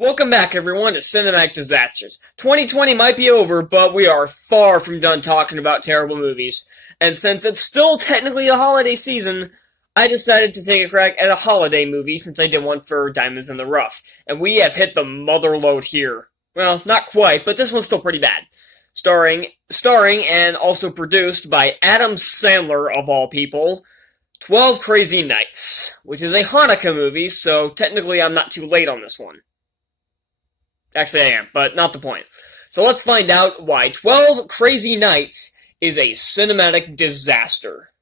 Welcome back, everyone, to Cinematic Disasters. 2020 might be over, but we are far from done talking about terrible movies. And since it's still technically the holiday season, I decided to take a crack at a holiday movie since I did one for Diamonds in the Rough. And we have hit the mother lode here. Well, not quite, but this one's still pretty bad. Starring and also produced by Adam Sandler, of all people, 12 Crazy Nights, which is a Hanukkah movie, so technically I'm not too late on this one. Actually, I am, but not the point. So let's find out why 12 Crazy Nights is a cinematic disaster.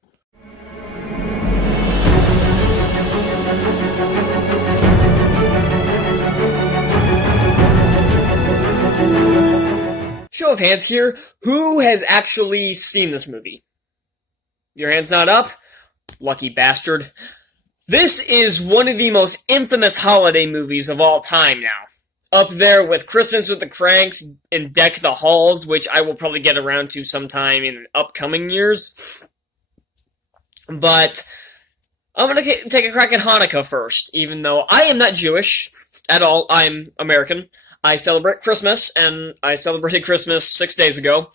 Show of hands here, who has actually seen this movie? Your hand's not up? Lucky bastard. This is one of the most infamous holiday movies of all time now. Up there with Christmas with the Cranks and Deck the Halls, which I will probably get around to sometime in upcoming years. But I'm going to take a crack at Hanukkah first, even though I am not Jewish at all. I'm American. I celebrate Christmas, and I celebrated Christmas 6 days ago.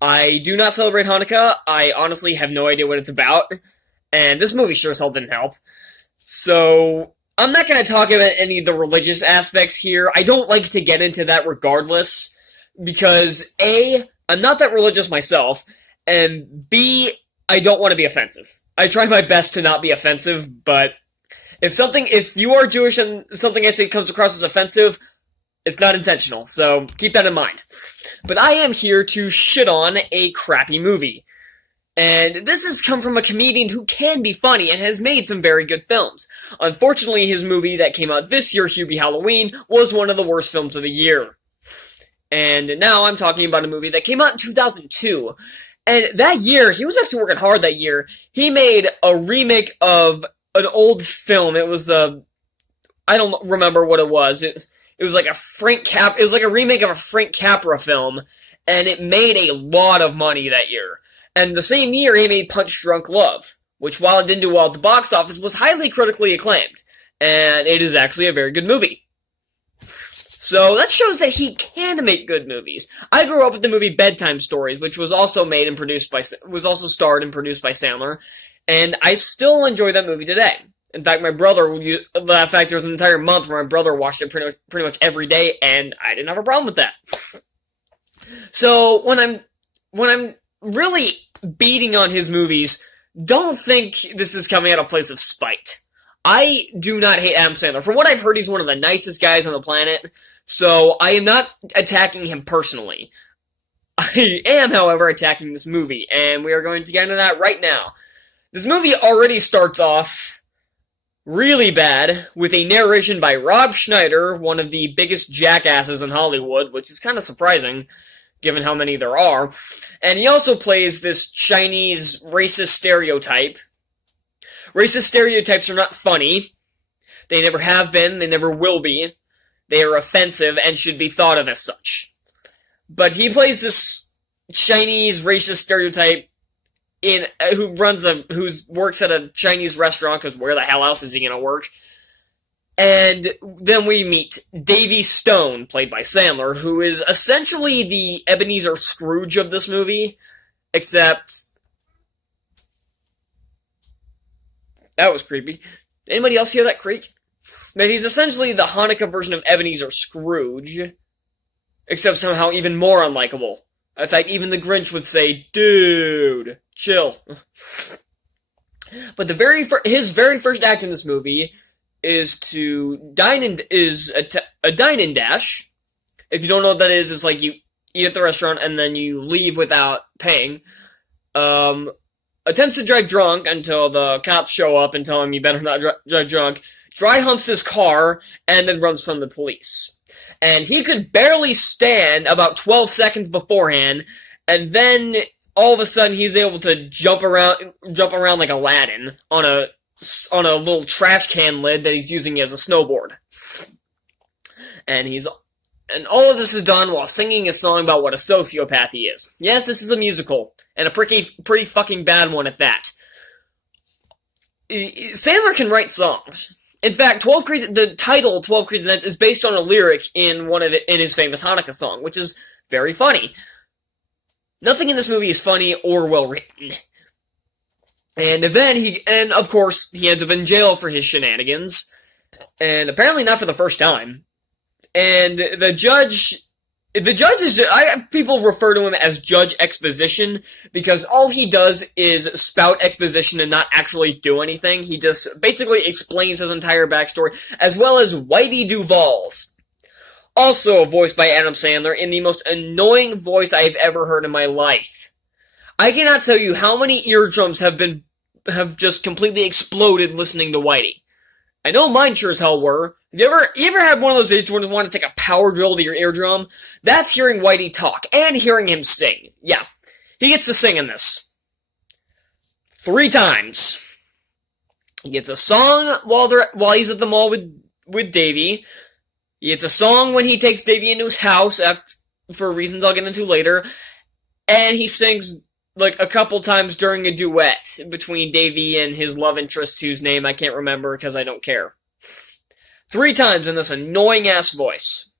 I do not celebrate Hanukkah. I honestly have no idea what it's about, and this movie sure as hell didn't help. So I'm not going to talk about any of the religious aspects here. I don't like to get into that regardless, because A, I'm not that religious myself, and B, I don't want to be offensive. I try my best to not be offensive, but if you are Jewish and something I say comes across as offensive, it's not intentional, so keep that in mind. But I am here to shit on a crappy movie. And this has come from a comedian who can be funny and has made some very good films. Unfortunately, his movie that came out this year, Hubie Halloween, was one of the worst films of the year. And now I'm talking about a movie that came out in 2002. And that year, he was actually working hard that year. He made a remake of an old film. It was I don't remember what it was. It was like it was like a remake of a Frank Capra film, and it made a lot of money that year. And the same year, he made Punch Drunk Love, which, while it didn't do well at the box office, was highly critically acclaimed. And it is actually a very good movie. So that shows that he can make good movies. I grew up with the movie Bedtime Stories, which was also starred and produced by Sandler, and I still enjoy that movie today. In fact, there was an entire month where my brother watched it pretty much every day, and I didn't have a problem with that. So when I'm really beating on his movies, don't think this is coming out of a place of spite. I do not hate Adam Sandler. From what I've heard, he's one of the nicest guys on the planet, so I am not attacking him personally. I am, however, attacking this movie, and we are going to get into that right now. This movie already starts off really bad, with a narration by Rob Schneider, one of the biggest jackasses in Hollywood, which is kind of surprising, given how many there are. And he also plays this Chinese racist stereotype. Racist stereotypes are not funny. They never have been, they never will be. They are offensive and should be thought of as such. But he plays this Chinese racist stereotype who works at a Chinese restaurant, because where the hell else is he gonna work? And then we meet Davy Stone, played by Sandler, who is essentially the Ebenezer Scrooge of this movie, except that was creepy. Anybody else hear that creak? But he's essentially the Hanukkah version of Ebenezer Scrooge, except somehow even more unlikable. In fact, even the Grinch would say, "Dude, chill." But his very first act in this movie is a dine and dash. If you don't know what that is, it's like you eat at the restaurant and then you leave without paying. Attempts to drive drunk until the cops show up and tell him you better not drive drunk. Dry humps his car and then runs from the police. And he could barely stand about 12 seconds beforehand, and then all of a sudden he's able to jump around like Aladdin on a little trash can lid that he's using as a snowboard. And all of this is done while singing a song about what a sociopath he is. Yes, this is a musical, and a pretty fucking bad one at that. Sandler can write songs. In fact, the title 12 Crazy Nights is based on a lyric in in his famous Hanukkah song, which is very funny. Nothing in this movie is funny or well written. And then and of course, he ends up in jail for his shenanigans. And apparently not for the first time. And the judge is people refer to him as Judge Exposition, because all he does is spout exposition and not actually do anything. He just basically explains his entire backstory, as well as Whitey Duvall's, also voiced by Adam Sandler, in the most annoying voice I've ever heard in my life. I cannot tell you how many eardrums have just completely exploded listening to Whitey. I know mine sure as hell were. You ever had one of those days when you want to take a power drill to your eardrum? That's hearing Whitey talk, and hearing him sing. Yeah, he gets to sing in this. 3 times. He gets a song while he's at the mall with Davy. He gets a song when he takes Davy into his house, for reasons I'll get into later. And he sings like a couple times during a duet between Davy and his love interest, whose name I can't remember because I don't care. 3 times in this annoying-ass voice.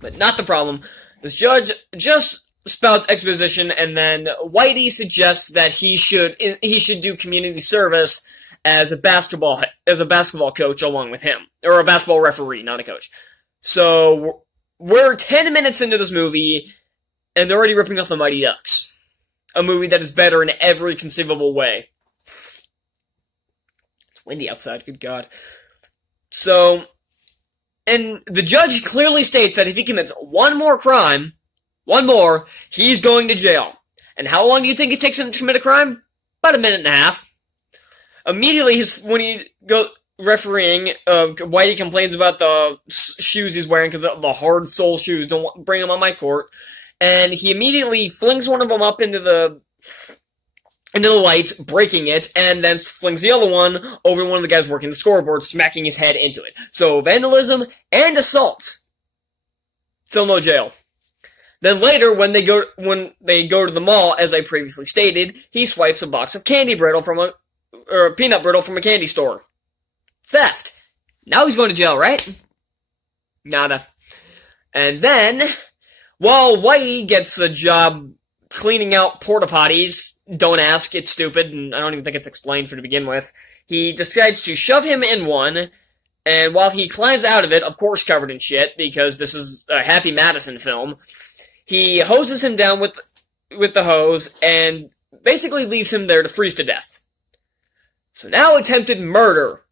But not the problem. This judge just spouts exposition, and then Whitey suggests that he should do community service as a basketball coach along with him. Or a basketball referee, not a coach. So, we're 10 minutes into this movie, and they're already ripping off the Mighty Ducks. A movie that is better in every conceivable way. It's windy outside, good God. So, and the judge clearly states that if he commits one more crime, he's going to jail. And how long do you think it takes him to commit a crime? About 1.5 minutes. Immediately, when he goes refereeing, Whitey complains about the shoes he's wearing, because the hard sole shoes, don't bring them on my court. And he immediately flings one of them up into the lights, breaking it, and then flings the other one over one of the guys working the scoreboard, smacking his head into it. So, vandalism and assault. Still no jail. Then later, when they go to the mall, as I previously stated, he swipes a box of peanut brittle from a candy store. Theft. Now he's going to jail, right? Nada. And then, while Whitey gets a job cleaning out porta potties, don't ask, it's stupid, and I don't even think it's explained to begin with, he decides to shove him in one, and while he climbs out of it, of course covered in shit, because this is a Happy Madison film, he hoses him down with the hose, and basically leaves him there to freeze to death. So now attempted murder.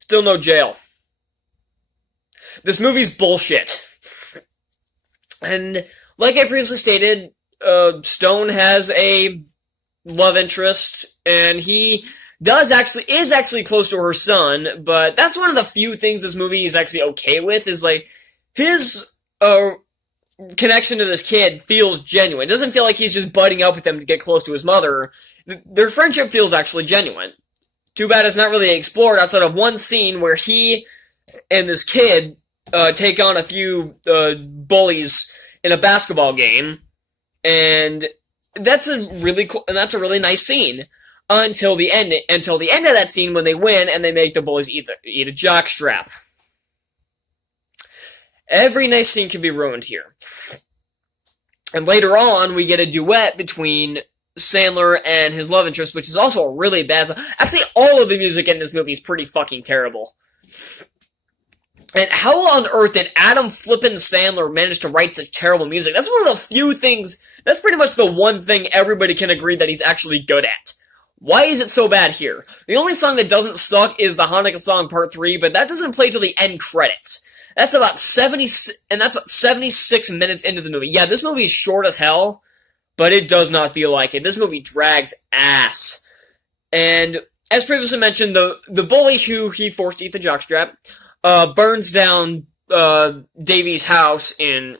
Still no jail. This movie's bullshit. And like I previously stated, Stone has a love interest, and he is actually close to her son, but that's one of the few things this movie is actually okay with, is like, his connection to this kid feels genuine. It doesn't feel like he's just butting up with them to get close to his mother. Their friendship feels actually genuine. Too bad it's not really explored outside of one scene where he and this kid take on a few bullies in a basketball game, and that's a really nice scene until the end of that scene, when they win and they make the bullies eat a jockstrap. Every nice scene can be ruined here. And later on, we get a duet between Sandler and his love interest, which is also a really bad song. Actually, all of the music in this movie is pretty fucking terrible. And how on earth did Adam flippin' Sandler manage to write such terrible music? That's one of the few things, that's pretty much the one thing everybody can agree that he's actually good at. Why is it so bad here? The only song that doesn't suck is the Hanukkah song Part 3, but that doesn't play till the end credits. That's about 76 minutes into the movie. Yeah, this movie is short as hell, but it does not feel like it. This movie drags ass. And as previously mentioned, the bully who he forced to eat the jockstrap burns down Davy's house in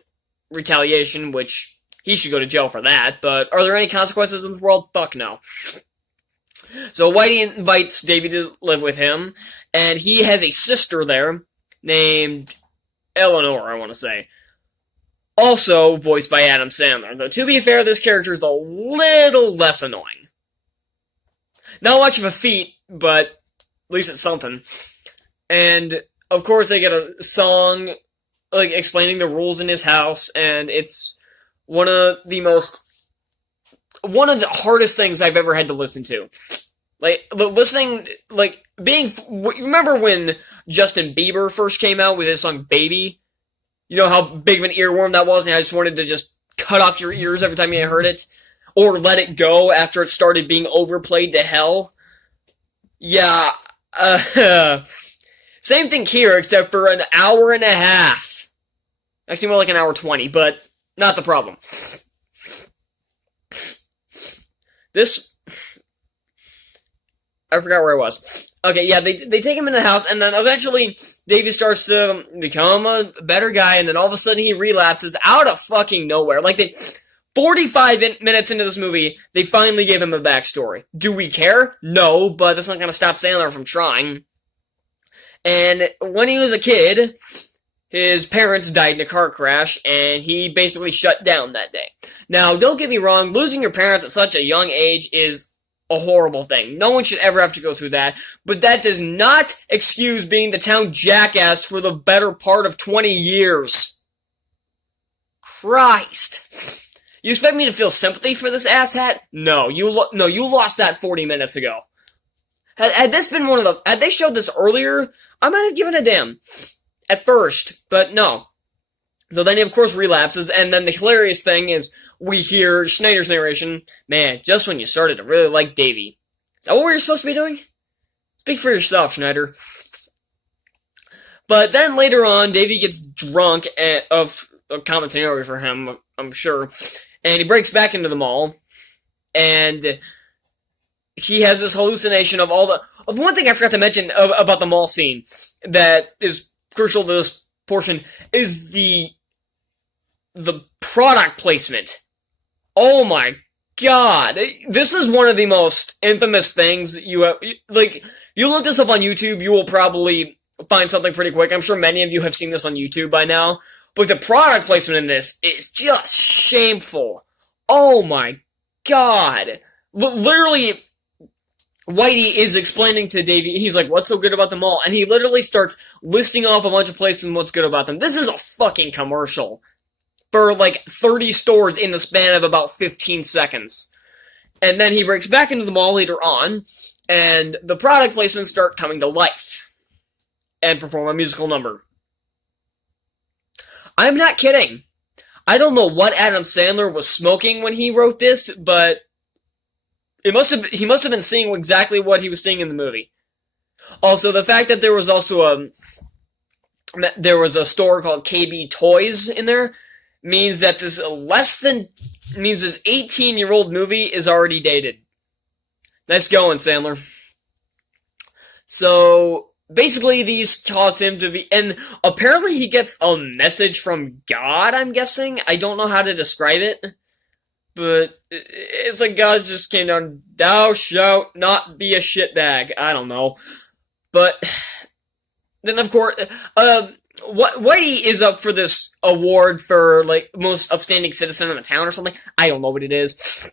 retaliation, which he should go to jail for that, but are there any consequences in this world? Fuck no. So Whitey invites Davy to live with him, and he has a sister there named Eleanor, I want to say. Also voiced by Adam Sandler, though to be fair, this character is a little less annoying. Not much of a feat, but at least it's something. And of course they get a song like explaining the rules in his house, and it's one of the most one of the hardest things I've ever had to listen to. Like listening, like being. Remember when Justin Bieber first came out with his song "Baby"? You know how big of an earworm that was, and I just wanted to just cut off your ears every time you heard it, or let it go after it started being overplayed to hell. Yeah, same thing here, except for an hour and a half. Actually, more like an hour 20, but not the problem. This, I forgot where I was. Okay, yeah, they take him in the house, and then eventually Davey starts to become a better guy, and then all of a sudden he relapses out of fucking nowhere. Like, 45 minutes into this movie, they finally gave him a backstory. Do we care? No, but that's not going to stop Sandler from trying. And when he was a kid, his parents died in a car crash, and he basically shut down that day. Now, don't get me wrong, losing your parents at such a young age is a horrible thing. No one should ever have to go through that, but that does not excuse being the town jackass for the better part of 20 years. Christ. You expect me to feel sympathy for this asshat? No, you lost that 40 minutes ago. Had this been had they showed this earlier, I might have given a damn. At first, but no. So then he, of course, relapses, and then the hilarious thing is we hear Schneider's narration, man, just when you started to really like Davey. Is that what we're supposed to be doing? Speak for yourself, Schneider. But then later on, Davey gets drunk of a common scenario for him, I'm sure, and he breaks back into the mall, and he has this hallucination of one thing I forgot to mention about the mall scene that is crucial to this portion is the product placement. Oh my god. This is one of the most infamous things that you have. Like, you look this up on YouTube, you will probably find something pretty quick. I'm sure many of you have seen this on YouTube by now. But the product placement in this is just shameful. Oh my god. Literally, Whitey is explaining to Davey, he's like, what's so good about the mall? And he literally starts listing off a bunch of places and what's good about them. This is a fucking commercial for like 30 stores in the span of about 15 seconds. And then he breaks back into the mall later on, and the product placements start coming to life and perform a musical number. I'm not kidding. I don't know what Adam Sandler was smoking when he wrote this, but he must have been seeing exactly what he was seeing in the movie. Also, the fact that there was also a store called KB Toys in there means that this 18-year-old movie is already dated. Nice going, Sandler. So basically, these cause him to be, and apparently he gets a message from God. I'm guessing. I don't know how to describe it. But it's like God just came down, thou shalt not be a shitbag. I don't know. But then, of course, Whitey is up for this award for, like, most upstanding citizen in the town or something. I don't know what it is.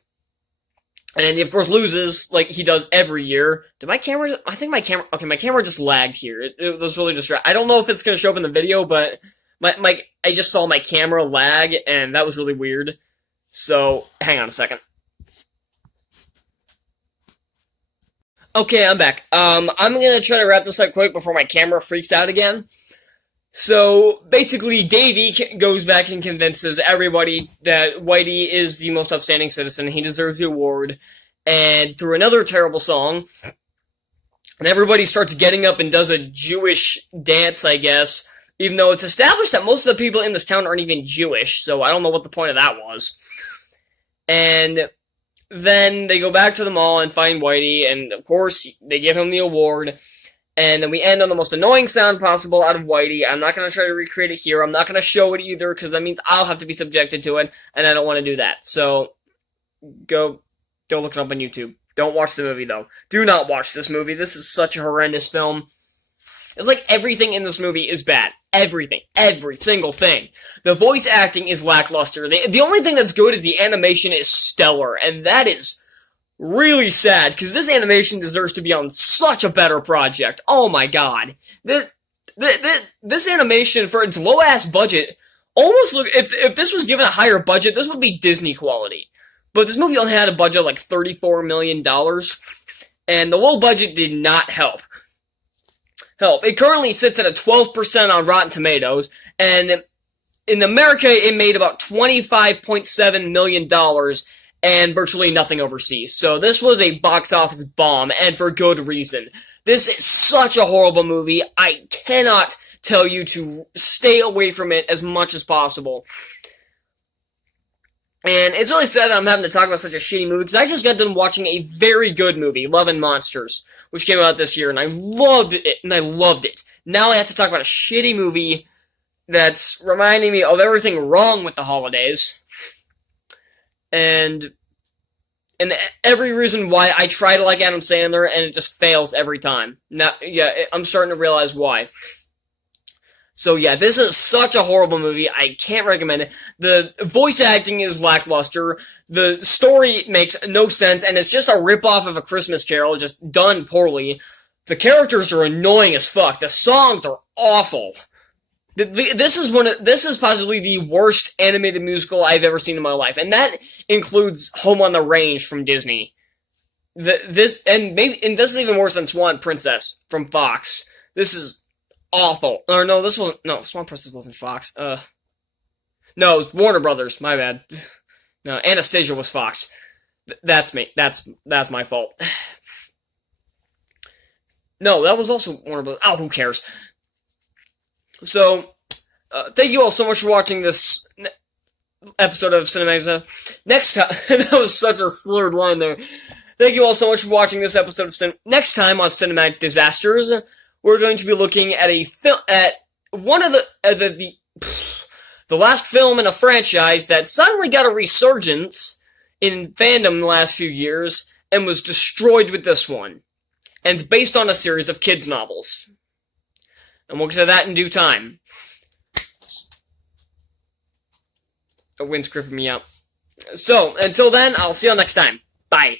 And he, of course, loses, like he does every year. Did my camera, my camera just lagged here. It was really distracting. I don't know if it's going to show up in the video, but I just saw my camera lag, and that was really weird. So, hang on a second. Okay, I'm back. I'm gonna try to wrap this up quick before my camera freaks out again. So, basically, Davey goes back and convinces everybody that Whitey is the most upstanding citizen, he deserves the award, and through another terrible song, and everybody starts getting up and does a Jewish dance, I guess, even though it's established that most of the people in this town aren't even Jewish, so I don't know what the point of that was. And then they go back to the mall and find Whitey, and of course, they give him the award. And then we end on the most annoying sound possible out of Whitey. I'm not going to try to recreate it here. I'm not going to show it either, because that means I'll have to be subjected to it, and I don't want to do that. So, go look it up on YouTube. Don't watch the movie, though. Do not watch this movie. This is such a horrendous film. It's like everything in this movie is bad. Everything. Every single thing. The voice acting is lackluster. The only thing that's good is the animation is stellar, and that is really sad, because this animation deserves to be on such a better project. Oh my god. This animation, for its low-ass budget, almost look, if this was given a higher budget, this would be Disney quality. But this movie only had a budget of like $34 million, and the low budget did not help. It currently sits at a 12% on Rotten Tomatoes, and in America, it made about $25.7 million, and virtually nothing overseas. So this was a box office bomb, and for good reason. This is such a horrible movie. I cannot tell you to stay away from it as much as possible. And it's really sad that I'm having to talk about such a shitty movie, because I just got done watching a very good movie, Love and Monsters, which came out this year, and I loved it, Now I have to talk about a shitty movie that's reminding me of everything wrong with the holidays, and every reason why I try to like Adam Sandler, and it just fails every time. Now, yeah, I'm starting to realize why. So yeah, this is such a horrible movie. I can't recommend it. The voice acting is lackluster. The story makes no sense, and it's just a ripoff of A Christmas Carol, just done poorly. The characters are annoying as fuck. The songs are awful. This is possibly the worst animated musical I've ever seen in my life, and that includes Home on the Range from Disney. This is even worse than Swan Princess from Fox. This is awful. Or no, Swan Princess wasn't Fox. No, it was Warner Brothers. My bad. No, Anastasia was Fox. That's me. That's my fault. No, that was also Warner Brothers. Oh, who cares? So, thank you all so much for watching this episode of Cinemaxa. Next time, that was such a slurred line there. Thank you all so much for watching this episode of Next time on Cinematic Disasters, we're going to be looking at one of the last film in a franchise that suddenly got a resurgence in fandom in the last few years and was destroyed with this one. And it's based on a series of kids' novels. And we'll get to that in due time. The wind's creeping me out. So, until then, I'll see you all next time. Bye.